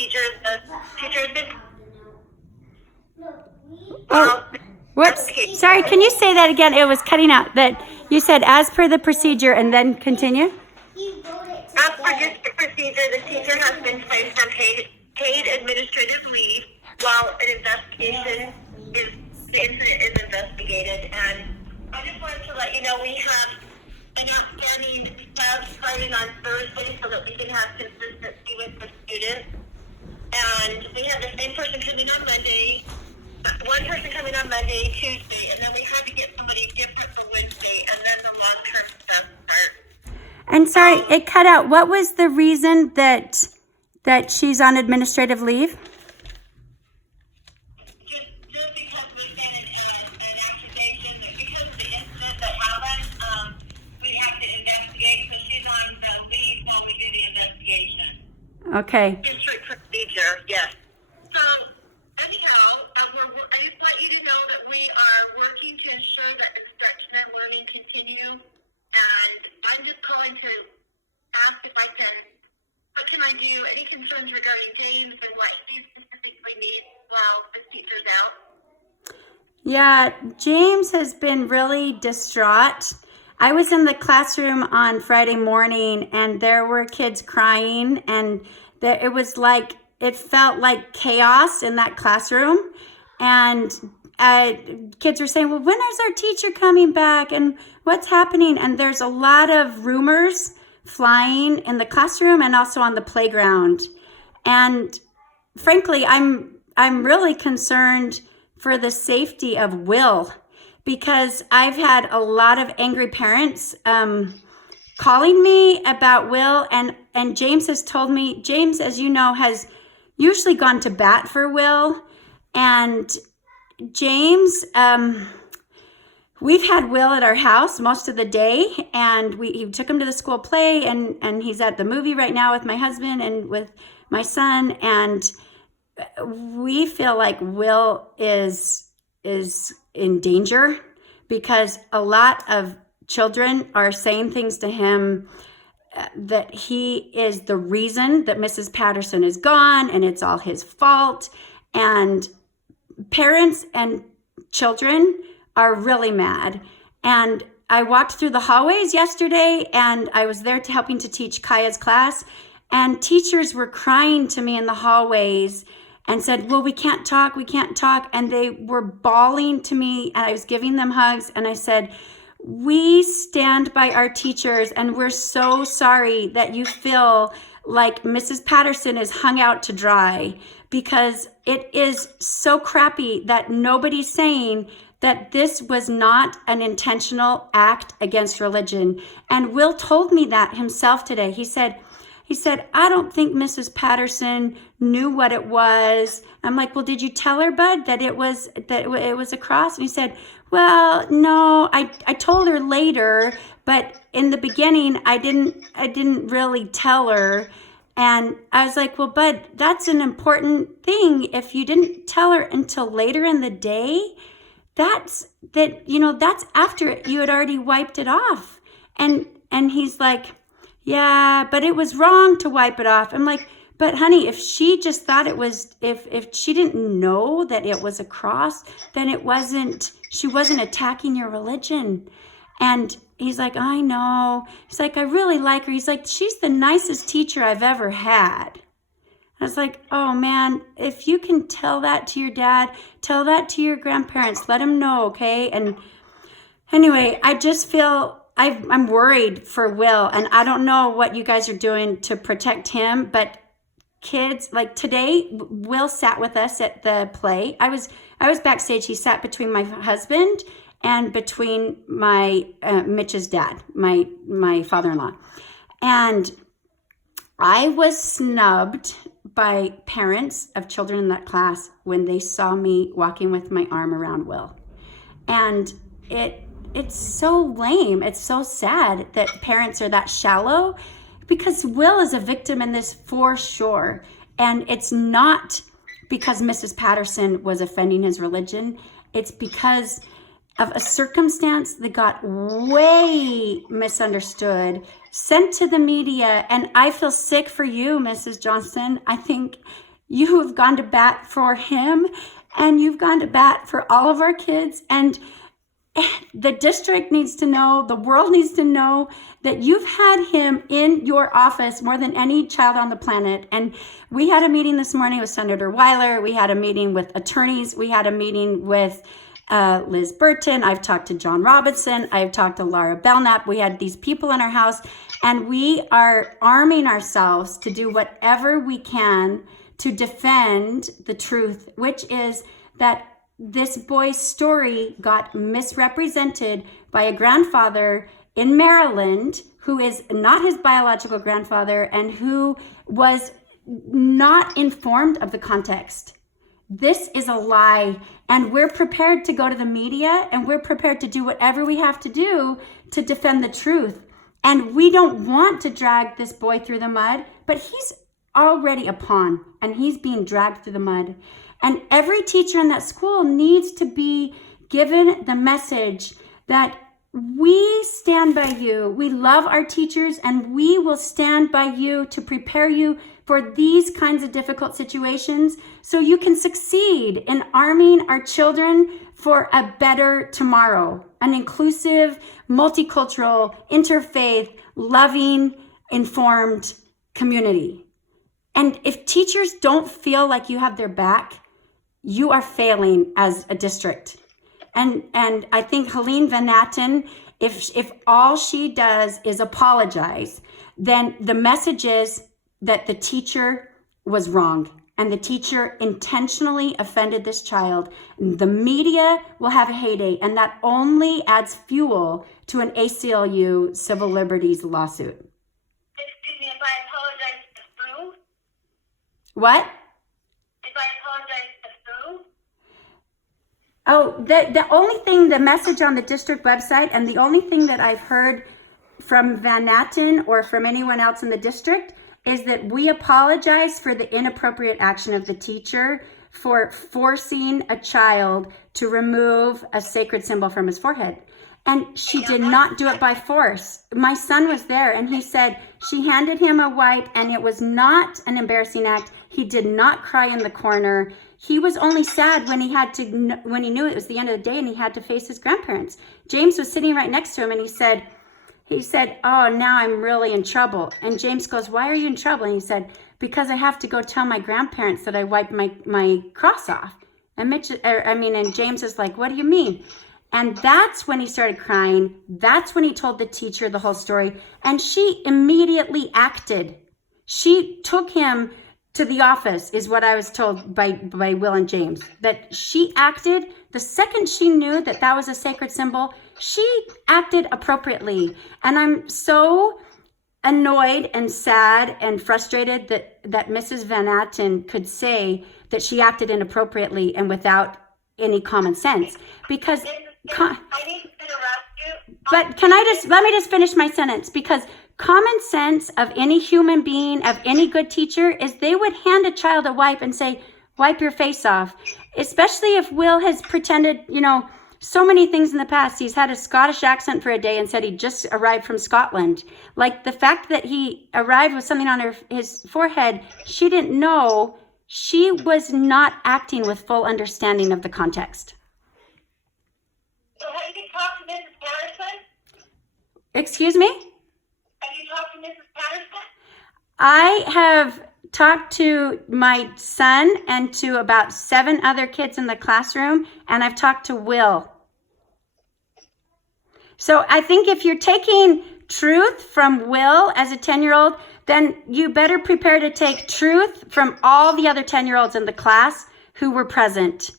teacher has been. Oh, whoops. Sorry, can you say that again? It was cutting out. That you said as per the procedure and then continue? As per district procedure, the teacher has been placed on paid administrative leave while an investigation the incident is investigated. And I just wanted to let you know we have an outstanding class starting on Thursday so that we can have consistency with the students. And we have the same person coming on Monday, one person coming on Monday, Tuesday, and then we had to get somebody different for Wednesday, and then the long-term stuff starts. And sorry, it cut out. What was the reason that she's on administrative leave? Just because there's been an accusation, because of the incident that happened, we have to investigate, so she's on the leave while we do the investigation. Okay. District procedure, yes. So, anyhow, I just want you to know that we are working to ensure that instruction and learning continue, and I'm just calling to ask if I can, what can I do? Any concerns regarding James and what he specifically needs while the teacher's out? Yeah, James has been really distraught. I was in the classroom on Friday morning and there were kids crying, and it was like, it felt like chaos in that classroom. And kids were saying, well, when is our teacher coming back and what's happening? And there's a lot of rumors flying in the classroom and also on the playground. And frankly, I'm really concerned for the safety of Will, because I've had a lot of angry parents calling me about Will, and James has told me, James, as you know, has usually gone to bat for Will. And James, we've had Will at our house most of the day, and he took him to the school play, and he's at the movie right now with my husband and with my son, and we feel like Will is in danger because a lot of children are saying things to him that he is the reason that Mrs. Patterson is gone and it's all his fault. And parents and children are really mad. And I walked through the hallways yesterday, and I was there helping to teach Kaya's class, and teachers were crying to me in the hallways and said, well, we can't talk. And they were bawling to me, and I was giving them hugs. And I said, we stand by our teachers, and we're so sorry that you feel like Mrs. Patterson is hung out to dry, because it is so crappy that nobody's saying that this was not an intentional act against religion. And Will told me that himself today. He said, I don't think Mrs. Patterson knew what it was. I'm like, well, did you tell her, Bud, that it was a cross? And he said, well, no, I told her later, but in the beginning, I didn't really tell her. And I was like, well, Bud, that's an important thing. If you didn't tell her until later in the day, that's after you had already wiped it off. And he's like, yeah, but it was wrong to wipe it off. I'm like, but honey, if she just thought it was, if she didn't know that it was a cross, then she wasn't attacking your religion. And he's like, I know. He's like, I really like her. He's like, she's the nicest teacher I've ever had. I was like, oh man, if you can tell that to your dad, tell that to your grandparents, let them know, okay? And anyway, I just feel, I'm worried for Will, and I don't know what you guys are doing to protect him, but kids, like today, Will sat with us at the play. I was backstage. He sat between my husband and between my Mitch's dad, my father-in-law. And I was snubbed by parents of children in that class when they saw me walking with my arm around Will. And it's so lame. It's so sad that parents are that shallow, because Will is a victim in this for sure. And it's not because Mrs. Patterson was offending his religion. It's because of a circumstance that got way misunderstood, sent to the media. And I feel sick for you, Mrs. Johnston. I think You have gone to bat for him, and you've gone to bat for all of our kids. And the district needs to know, the world needs to know that you've had him in your office more than any child on the planet. And we had a meeting this morning with Senator Weiler. We had a meeting with attorneys. We had a meeting with Liz Burton. I've talked to John Robinson. I've talked to Laura Belknap. We had these people in our house, and we are arming ourselves to do whatever we can to defend the truth, which is that this boy's story got misrepresented by a grandfather in Maryland who is not his biological grandfather and who was not informed of the context. This is a lie, and we're prepared to go to the media, and we're prepared to do whatever we have to do to defend the truth. And we don't want to drag this boy through the mud, but he's already a pawn, and he's being dragged through the mud. And every teacher in that school needs to be given the message that we stand by you. We love our teachers, and we will stand by you to prepare you for these kinds of difficult situations so you can succeed in arming our children for a better tomorrow, an inclusive, multicultural, interfaith, loving, informed community. And if teachers don't feel like you have their back, you are failing as a district. And I think Helene VanNatter, if all she does is apologize, then the message is that the teacher was wrong and the teacher intentionally offended this child. The media will have a heyday, and that only adds fuel to an ACLU civil liberties lawsuit. Excuse me, if I apologize to who? What? If I apologize to who? Oh, the only thing, the message on the district website, and the only thing that I've heard from VanNatter or from anyone else in the district is that we apologize for the inappropriate action of the teacher for forcing a child to remove a sacred symbol from his forehead. And she did not do it by force. My son was there, and he said she handed him a wipe, and it was not an embarrassing act. He did not cry in the corner. He was only sad when he knew it was the end of the day and he had to face his grandparents. James was sitting right next to him, and he said, oh, now I'm really in trouble. And James goes, why are you in trouble? And he said, because I have to go tell my grandparents that I wiped my cross off. And James is like, what do you mean? And that's when he started crying. That's when he told the teacher the whole story. And she immediately acted. She took him to the office, is what I was told by Will and James, that she acted the second she knew that that was a sacred symbol. She acted appropriately. And I'm so annoyed and sad and frustrated that Mrs. VanNatter could say that she acted inappropriately and without any common sense. Because I need to interrupt you. but let me just finish my sentence, because common sense of any human being, of any good teacher, is they would hand a child a wipe and say, wipe your face off. Especially if Will has pretended, so many things in the past. He's had a Scottish accent for a day and said he just arrived from Scotland. Like the fact that he arrived with something on his forehead, she didn't know. She was not acting with full understanding of the context. So have you talked to Mrs. Patterson? Excuse me? Have you talked to Mrs. Patterson? I have talked to my son and to about 7 other kids in the classroom, and I've talked to Will. So I think if you're taking truth from Will as a 10-year-old, then you better prepare to take truth from all the other 10-year-olds in the class who were present.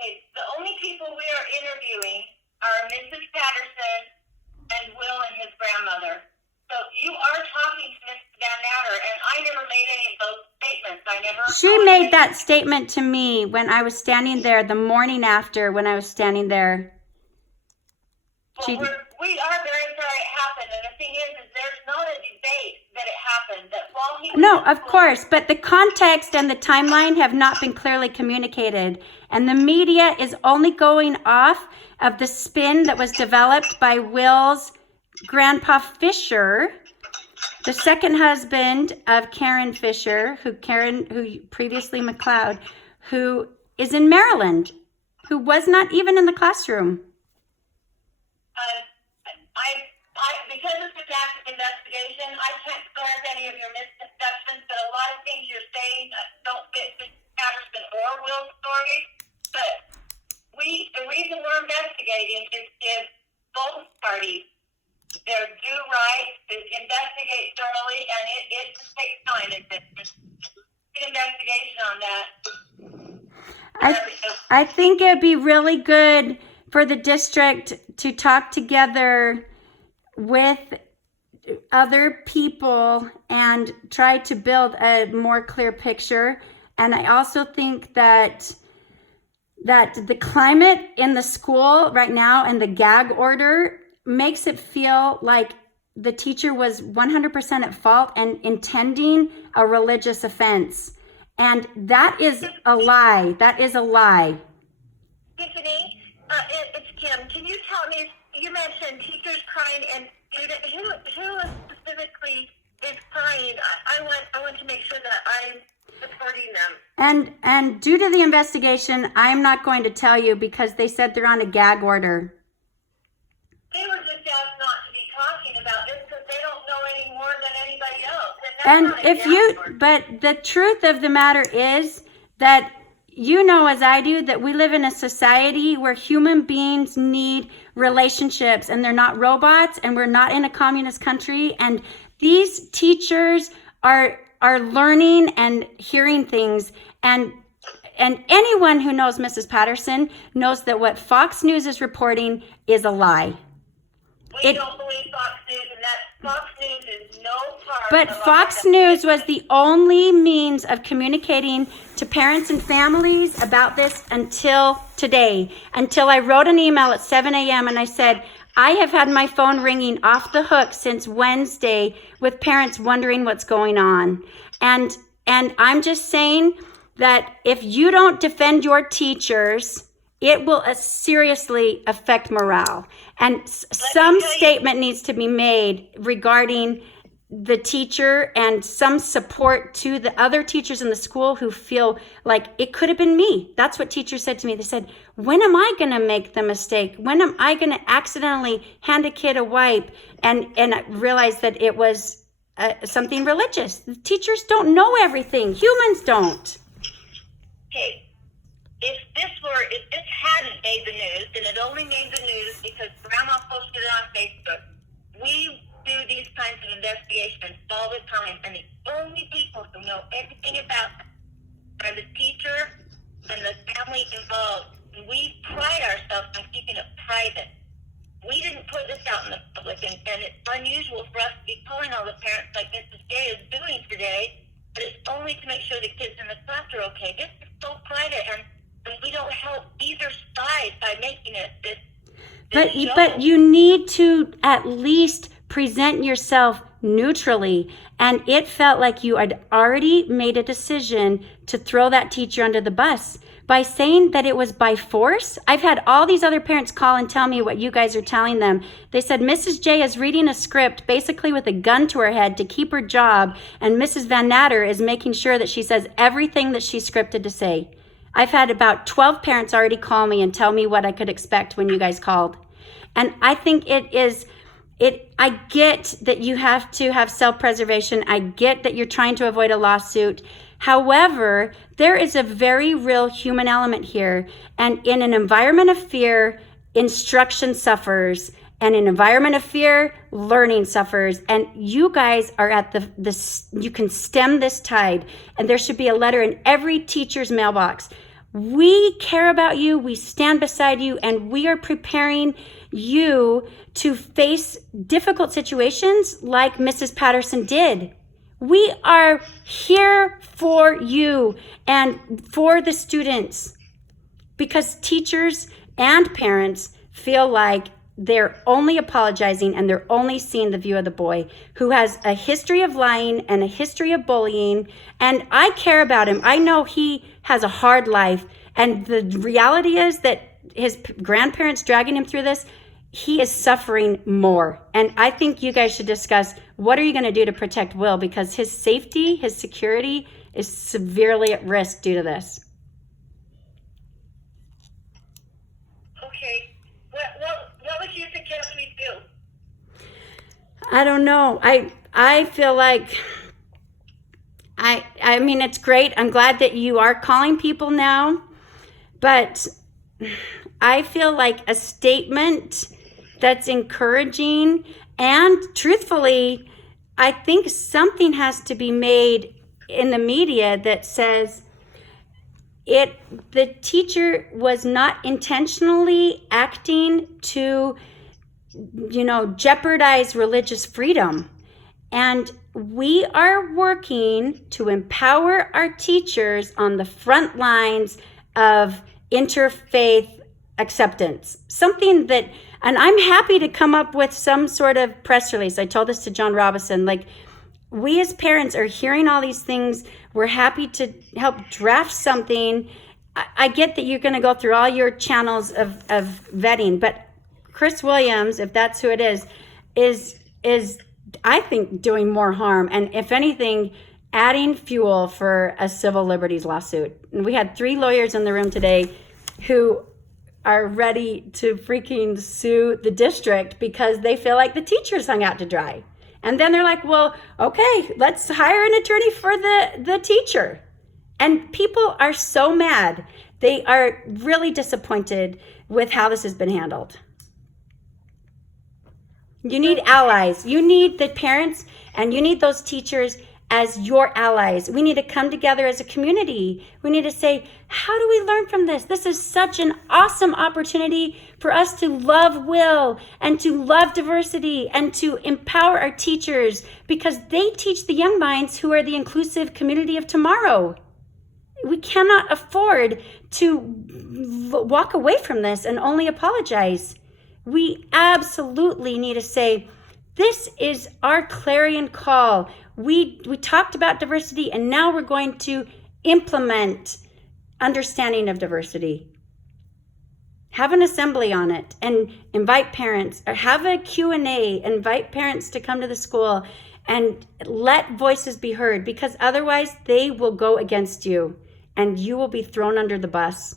Okay, the only people we are interviewing are Mrs. Patterson and Will and his grandmother. So you are talking to Mrs. VanNatter, and I never made any of those statements. She made that statement to me when I was standing there the morning after, when I was standing there. Well, we are very sorry it happened, and the thing is there's not a debate that it happened. That while he was No, of course, but the context and the timeline have not been clearly communicated, and the media is only going off of the spin that was developed by Will's Grandpa Fisher The second husband of Karen Fisher, who previously McLeod, who is in Maryland, who was not even in the classroom. Because it's an active investigation, I can't correct any of your misconceptions, but a lot of things you're saying don't fit the Patterson or Will's story. But the reason we're investigating is give both parties their due rights to investigate thoroughly, and it just takes time. It's an investigation on that. I think it'd be really good for the district to talk together with other people and try to build a more clear picture. And I also think that the climate in the school right now and the gag order makes it feel like the teacher was 100% at fault and intending a religious offense. And that is a lie. That is a lie. Tiffany, it's Kim. Can you tell me, you mentioned teachers crying and students, who specifically is crying? I want to make sure that I'm supporting them. And due to the investigation, I'm not going to tell you because they said they're on a gag order. They were just asked not to be talking about this because they don't know any more than anybody else. But the truth of the matter is that you know, as I do, that we live in a society where human beings need relationships and they're not robots, and we're not in a communist country. And these teachers are learning and hearing things. And anyone who knows Mrs. Patterson knows that what Fox News is reporting is a lie. We don't believe Fox News, and that Fox News is no part But of Fox News was the only means of communicating to parents and families about this until today, until I wrote an email at 7 a.m. and I said, I have had my phone ringing off the hook since Wednesday with parents wondering what's going on. And I'm just saying that if you don't defend your teachers, it will seriously affect morale. And some statement needs to be made regarding the teacher and some support to the other teachers in the school who feel like it could have been me. That's what teachers said to me. They said, when am I going to make the mistake? When am I going to accidentally hand a kid a wipe and realize that it was something religious? The teachers don't know everything. Humans don't. Hey, if this hadn't made the news, and it only made the news because Grandma posted it on Facebook, we do these kinds of investigations all the time, and the only people who know everything about them are the teacher and the family involved. And we pride ourselves on keeping it private. We didn't put this out in the public, and it's unusual for us to be calling all the parents like Mrs. J is doing today, but it's only to make sure the kids in the class are okay. This is so private, and we don't help either side by making it this But you need to at least present yourself neutrally. And it felt like you had already made a decision to throw that teacher under the bus by saying that it was by force. I've had all these other parents call and tell me what you guys are telling them. They said Mrs. J is reading a script basically with a gun to her head to keep her job, and Mrs. VanNatter is making sure that she says everything that she's scripted to say. I've had about 12 parents already call me and tell me what I could expect when you guys called. And I think I get that you have to have self-preservation. I get that you're trying to avoid a lawsuit. However, there is a very real human element here. And in an environment of fear, instruction suffers. And in an environment of fear, learning suffers. And you guys are at you can stem this tide. And there should be a letter in every teacher's mailbox. We care about you, we stand beside you, and we are preparing you to face difficult situations like Mrs. Patterson did. We are here for you and for the students, because teachers and parents feel like they're only apologizing and they're only seeing the view of the boy who has a history of lying and a history of bullying. And I care about him. I know he has a hard life. And the reality is that his grandparents dragging him through this, he is suffering more. And I think you guys should discuss, what are you going to do to protect Will? Because his safety, his security is severely at risk due to this. Okay. What would you suggest we do? I don't know. I feel like, I mean, it's great. I'm glad that you are calling people now, but I feel like a statement that's encouraging, and truthfully, I think something has to be made in the media that says the teacher was not intentionally acting to, jeopardize religious freedom. And we are working to empower our teachers on the front lines of interfaith acceptance. Something that, and I'm happy to come up with some sort of press release. I told this to John Robinson, like, we as parents are hearing all these things. We're happy to help draft something. I get that you're going to go through all your channels of vetting, but Chris Williams, if that's who it is I think doing more harm, and if anything, adding fuel for a civil liberties lawsuit. And we had 3 lawyers in the room today who are ready to freaking sue the district because they feel like the teachers hung out to dry. And then they're like, well, okay, let's hire an attorney for the teacher. And people are so mad. They are really disappointed with how this has been handled. You need allies. You need the parents, and you need those teachers as your allies. We need to come together as a community. We need to say, how do we learn from this? This is such an awesome opportunity for us to love Will and to love diversity and to empower our teachers, because they teach the young minds who are the inclusive community of tomorrow. We cannot afford to walk away from this and only apologize. We absolutely need to say, this is our clarion call. We talked about diversity, and now we're going to implement understanding of diversity. Have an assembly on it and invite parents, or have a Q&A, invite parents to come to the school and let voices be heard, because otherwise they will go against you and you will be thrown under the bus.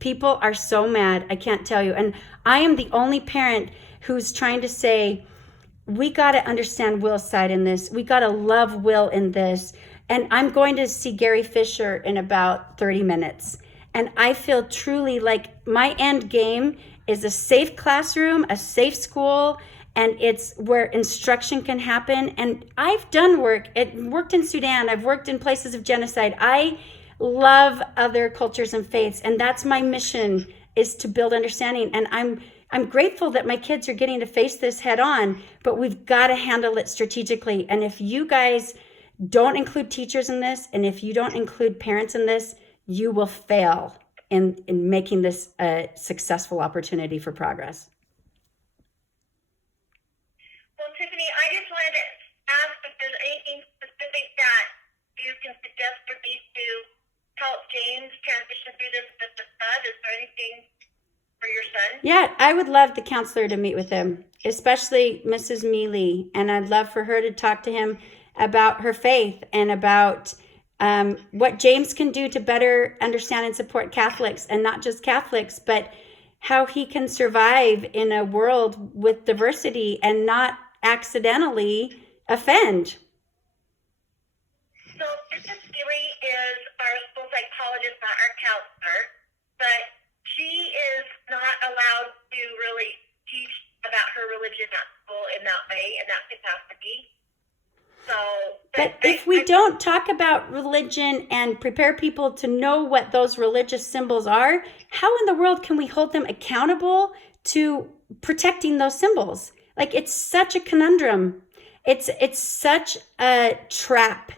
People are so mad, I can't tell you. And I am the only parent who's trying to say, we got to understand Will's side in this. We got to love Will in this. And I'm going to see Gary Fisher in about 30 minutes. And I feel truly like my end game is a safe classroom, a safe school, and it's where instruction can happen. And I've done worked in Sudan. I've worked in places of genocide. I love other cultures and faiths, and that's my mission, is to build understanding. And I'm grateful that my kids are getting to face this head on, but we've got to handle it strategically. And if you guys don't include teachers in this, and if you don't include parents in this, you will fail in making this a successful opportunity for progress. Well, Tiffany, I just wanted to ask if there's anything specific that you can suggest for me to help James transition through this with the son. Is there anything for your son? Yeah, I would love the counselor to meet with him, especially Mrs. Mealy. And I'd love for her to talk to him about her faith and about what James can do to better understand and support Catholics, and not just Catholics, but how he can survive in a world with diversity and not accidentally offend. So Mrs. Mealy is our school psychologist, not our counselor, but she is not allowed to really teach about her religion at school in that way, in that capacity. So, but if we don't talk about religion and prepare people to know what those religious symbols are, how in the world can we hold them accountable to protecting those symbols? Like, it's such a conundrum. It's such a trap,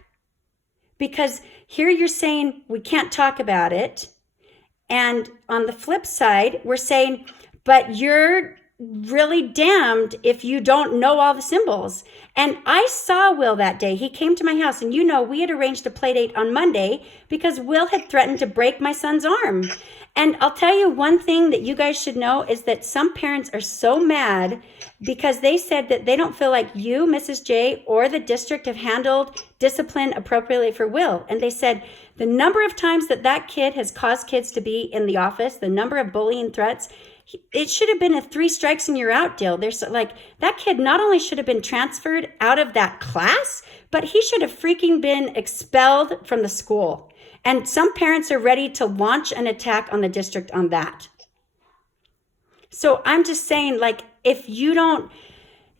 because here you're saying we can't talk about it. And on the flip side, we're saying, but you're really damned if you don't know all the symbols. And I saw Will that day. He came to my house, and we had arranged a play date on Monday because Will had threatened to break my son's arm. And I'll tell you one thing that you guys should know is that some parents are so mad because they said that they don't feel like you, Mrs. J, or the district have handled discipline appropriately for Will. And they said the number of times that kid has caused kids to be in the office, the number of bullying threats, it should have been a 3 strikes and you're out deal. There's like, that kid not only should have been transferred out of that class, but he should have freaking been expelled from the school. And some parents are ready to launch an attack on the district on that. So I'm just saying, like, if you don't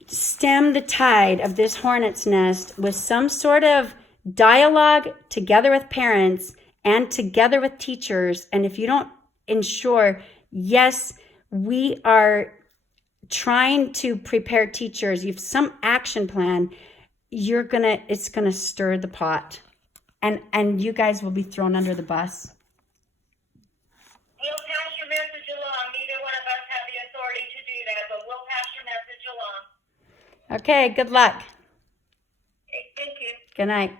stem the tide of this hornet's nest with some sort of dialogue together with parents and together with teachers, and if you don't ensure, yes, we are trying to prepare teachers, you have some action plan, it's gonna stir the pot. And you guys will be thrown under the bus. We'll pass your message along. Neither one of us have the authority to do that, but we'll pass your message along. Okay, good luck. Okay, thank you. Good night.